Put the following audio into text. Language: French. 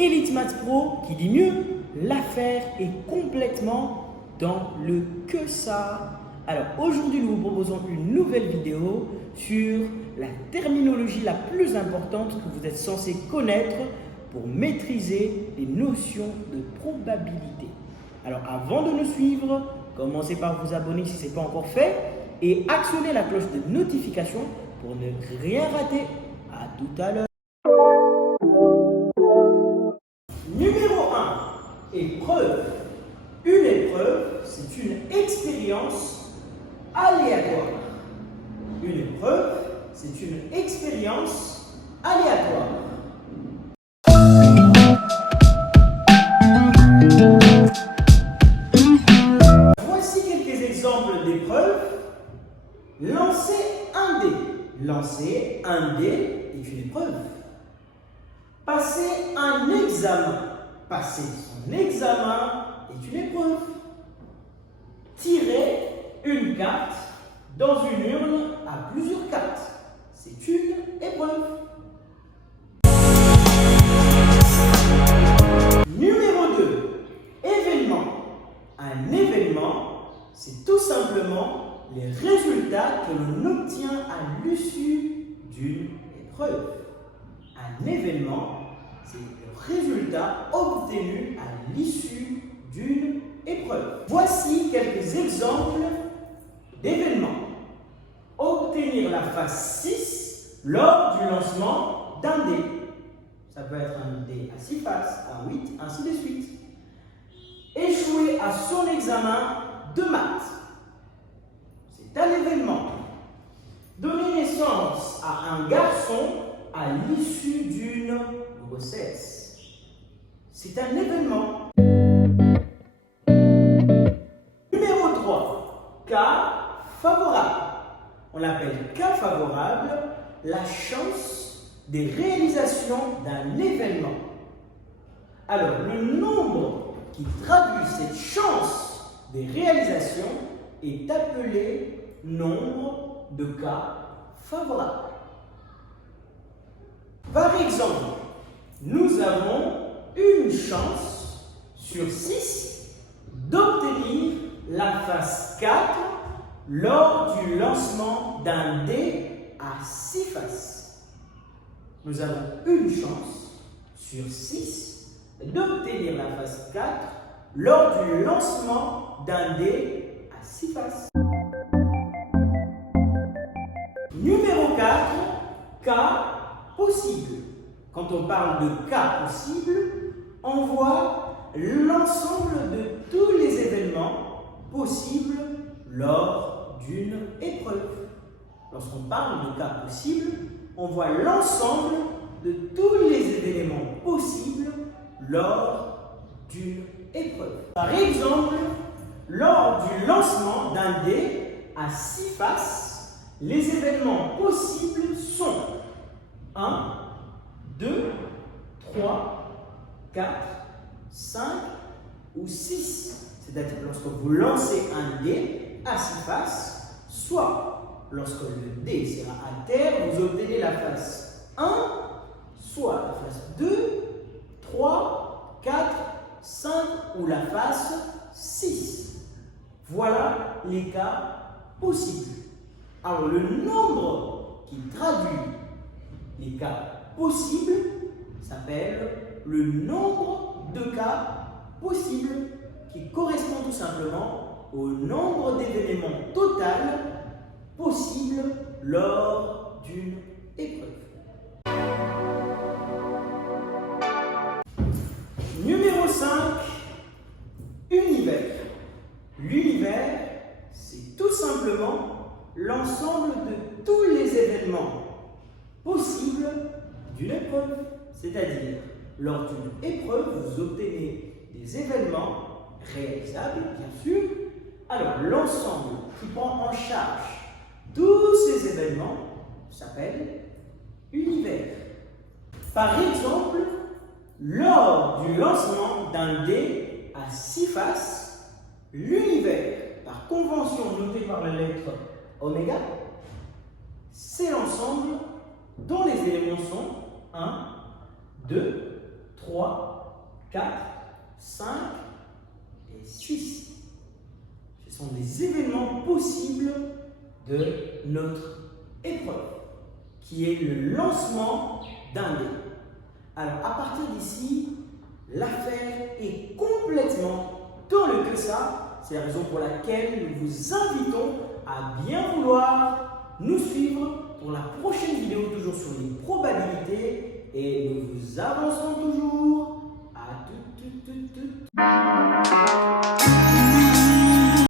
Elite Maths Pro qui dit mieux, l'affaire est complètement dans le que ça. Alors aujourd'hui, nous vous proposons une nouvelle vidéo sur la terminologie la plus importante que vous êtes censé connaître pour maîtriser les notions de probabilité. Alors avant de nous suivre, commencez par vous abonner si ce n'est pas encore fait et actionnez la cloche de notification pour ne rien rater. À tout à l'heure. Numéro 1, épreuve. Une épreuve, c'est une expérience aléatoire. Une épreuve, c'est une expérience aléatoire. Voici quelques exemples d'épreuves. Lancer un dé. Lancer un dé est une épreuve. Passer un examen. Passer son examen est une épreuve. Tirer une carte dans une urne à plusieurs cartes. C'est une épreuve. Numéro 2. Événement. Un événement, c'est tout simplement les résultats que l'on obtient à l'issue d'une épreuve. Un événement, c'est le résultat obtenu à l'issue d'une épreuve. Voici quelques exemples d'événements. Obtenir la face 6 lors du lancement d'un dé. Ça peut être un dé à 6 faces, à 8, ainsi de suite. Échouer à son examen de maths. C'est un événement. Donner naissance à un garçon à l'issue d'une grossesse. C'est un événement. Numéro 3. Cas favorable. On l'appelle cas favorable la chance des réalisations d'un événement. Alors, le nombre qui traduit cette chance des réalisations est appelé nombre de cas favorables. Par exemple, nous avons une chance sur 6 d'obtenir la face 4 lors du lancement d'un dé à 6 faces. Nous avons une chance sur 6 d'obtenir la face 4 lors du lancement d'un dé à 6 faces. Numéro 4, cas possible. Quand on parle de cas possible, on voit l'ensemble de tous les événements possibles lors d'une épreuve. Lorsqu'on parle de cas possible, on voit l'ensemble de tous les événements possibles lors d'une épreuve. Par exemple, lors du lancement d'un dé à 6 faces, les événements possibles sont 1, 2, 3, 4, 5 ou 6. C'est-à-dire lorsque vous lancez un dé à 6 faces, soit lorsque le dé sera à terre, vous obtenez la face 1, soit la face 2, 3, 4, 5 ou la face 6. Voilà les cas possibles. Alors le nombre qui traduit les cas possibles s'appelle le nombre de cas possibles qui correspond tout simplement au nombre d'événements total possibles lors d'une épreuve. Numéro 5, univers. L'univers, c'est tout simplement l'ensemble de tous les événements possibles d'une épreuve. C'est-à-dire, lors d'une épreuve, vous obtenez des événements réalisables, bien sûr. Alors, l'ensemble qui prend en charge tous ces événements s'appelle univers. Par exemple, lors du lancement d'un dé à 6 faces, l'univers, par convention notée par la lettre oméga, c'est l'ensemble dont les éléments sont 1, 2, 3, 3, 4, 5 et 6. Ce sont des événements possibles de notre épreuve, qui est le lancement d'un dé. Alors, à partir d'ici, l'affaire est complètement dans le que ça. C'est la raison pour laquelle nous vous invitons à bien vouloir nous suivre pour la prochaine vidéo, toujours sur les probabilités. Et nous vous avançons